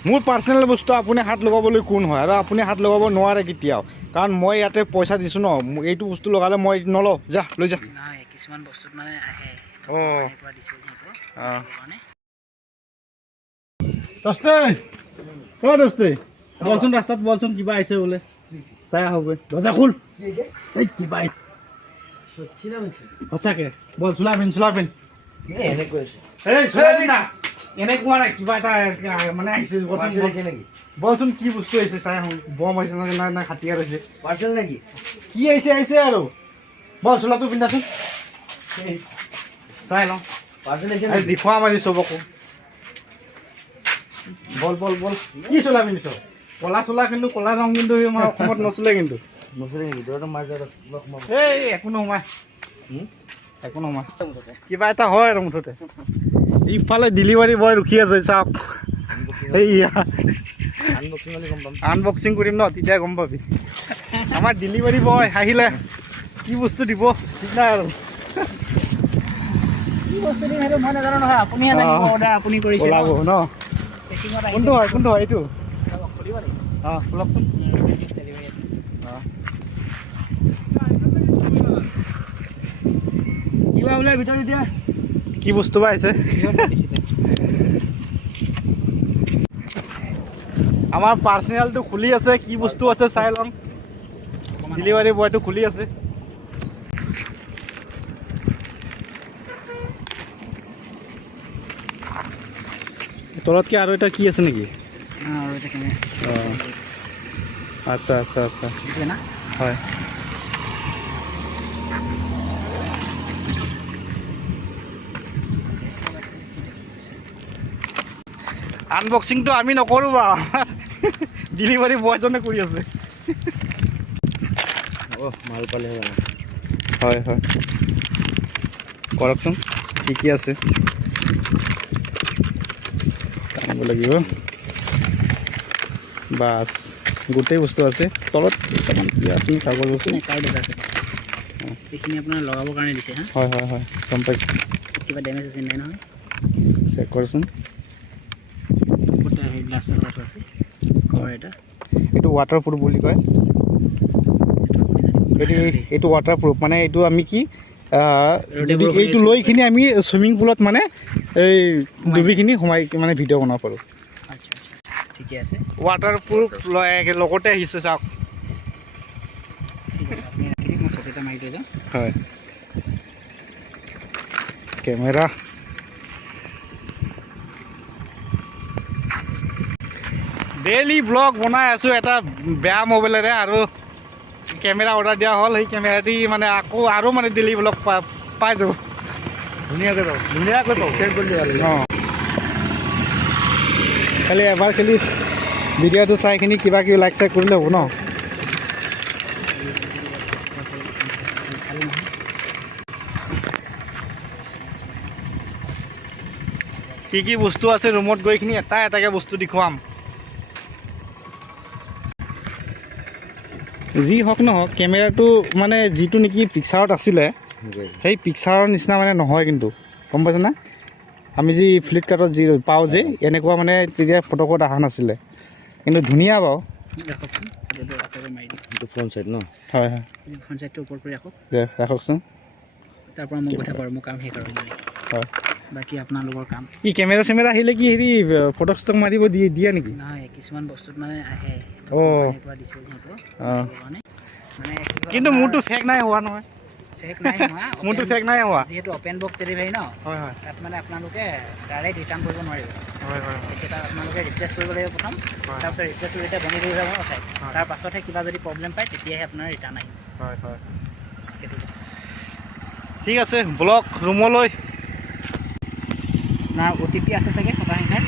মোৰ পাৰ্চনেল বস্তু আপুনি হাত লগাবলৈ কোন হয় আৰু আপুনি হাত লগাব নোৱাৰে কেতিয়াও কাৰণ মই ইয়াতে পইচা দিছোঁ ন এইটো বস্তু লগালে মই নলওঁ যা লৈ যা নাই কিছুমান বস্তুত মানে আহে এনেকুৱা দিছে দস্তে দস্তে বলচোন ৰাস্তাত বলচোন কিবা আহিছে বোলে চাই আহোগৈ দৰ্জা খোল এই কিবা সঁচাকে বল চোলা পিন এনেকুৱা নাই কিবা এটা মানে আহিছে বলচোন কি বস্তু আহিছে চাই আহোঁ বম আহিছে নাই নাই হাতিয়াৰ হৈছে পাৰ্চেল নেকি কি আহিছে আৰু বল চোলাটো পিন্ধাচোন চাই লওঁ পাৰ্চেল আহিছে দেখুৱা মাৰি চবকো বল বল বল কি চোলা পিন্ধিছ কলা চোলা কিন্তু কলা ৰং কিন্তু আমাৰ অসমত নচলে কিন্তু এই একো নোসোমাই একো নোসোমাই কিবা এটা হয় আৰু মুঠতে ইফালে ডেলিভাৰী বয় ৰখি আছে চাওক এইয়া আনবক্সিং কৰিম ন তেতিয়া গম পাবি আমাৰ ডেলিভাৰী বয় আহিলে কি বস্তু দিব ঠিক নাই আৰু কি বস্তু দিম সেইটো মই নাজানো নহয় আপুনিহে জানিব অৰ্ডাৰ আপুনি কৰিছে ওলাব ন কোনটো হয় এইটো খোলকচোন ডেলিভাৰী আছে কিবা ওলাই ভিতৰত এতিয়া কি বস্তু বা আহিছে আমাৰ পাৰ্চনেলটো খুলি আছে কি বস্তু আছে চাই লওঁ ডেলিভাৰী বয়টো খুলি আছে তলতকে আৰু এটা কি আছে নেকি আচ্ছা আচ্ছা আচ্ছা হয় আনবক্সিংটো আমি নকৰোঁ বা ডেলিভাৰী বয়জনে কৰি আছে মাল পালে হয় হয় কৰকচোন কি আছে আনিব লাগিব বাছ গোটেই বস্তু আছে তলত কি আছে কাগজ বস্তু এইখিনি আপোনাৰ লগাবৰ কাৰণে দিছে হয় হয় হয় গম পাইছোঁ কিবা ডেমেজ আছে নাই নহয় চেক কৰচোন এইটো ৱাটাৰপ্ৰুফ বুলি কয় এইটো ৱাটাৰপ্ৰুফ মানে এইটো আমি কি এইটো লৈ কিনি আমি চুইমিং পুলত মানে এই ডুবিখিনি সোমাই মানে ভিডিঅ' বনাব পাৰোঁ ঠিকে আছে ৱাটাৰপ্ৰুফ লগতে আহিছে চাওক হয় কেমেৰা ডেইলি ব্লগ বনাই আছোঁ এটা বেয়া মোবাইলেৰে আৰু কেমেৰা অৰ্ডাৰ দিয়া হ'ল সেই কেমেৰাটি মানে আকৌ আৰু মানে ডেইলি ব্লগ পাই যাব ধুনীয়াকৈ পাব চেভ কৰি দিব অঁ খালি এবাৰ খালি ভিডিঅ'টো চাইখিনি কিবা কিবি লাইক চাইক কৰিলে হ'ব ন কি বস্তু আছে ৰুমত গৈখিনি এটা এটাকৈ বস্তু দেখুৱাম যি হওক নহওক কেমেৰাটো মানে যিটো নেকি পিকচাৰত আছিলে সেই পিকচাৰৰ নিচিনা মানে নহয় কিন্তু গম পাইছেনে আমি যি ফ্লিপকাৰ্টত যি পাওঁ যে এনেকুৱা মানে তেতিয়া ফটোকত অহা নাছিলে কিন্তু ধুনীয়া বাৰু ফ্ৰণ্ট চাইড ন হয় হয় ফ্ৰণ্ট চাইডটো ওপৰ কৰি ৰাখকচোন তাৰপৰা মোক কথা কৰোঁ মোৰ কাম শেষ আৰু হয় বাকী আপোনালোকৰ কাম কি কেমেৰা চেমেৰা আহিলে কি হেৰি ফটো ষ্টক মাৰিব দিয়ে নেকি নহয় কিছুমান বস্তুত মানে আহে দিছে যিহেতু কিন্তু মোৰতো ফেক নাই হোৱা নহয় মোৰতো ফেক নাই হোৱা যিহেতু অপেন বক্স ডেলিভাৰী ন হয় হয় তাত মানে আপোনালোকে ডাইৰেক্ট ৰিটাৰ্ণ কৰিব নোৱাৰিব হয় হয় তেতিয়া আপোনালোকে ৰিপ্লেচ কৰিব লাগিব প্ৰথম তাৰপিছত ৰিপ্লেচ কৰি যেতিয়া বনি কৰি যাব নথায় তাৰ পাছতহে কিবা যদি প্ৰব্লেম পায় তেতিয়াহে আপোনাৰ ৰিটাৰ্ণ আহিব হয় হয় সেইটো ঠিক আছে ব্লগ ৰুমলৈ আপোনাৰ অ' টি পি আছে চাগে ছটা সংখ্যাৰ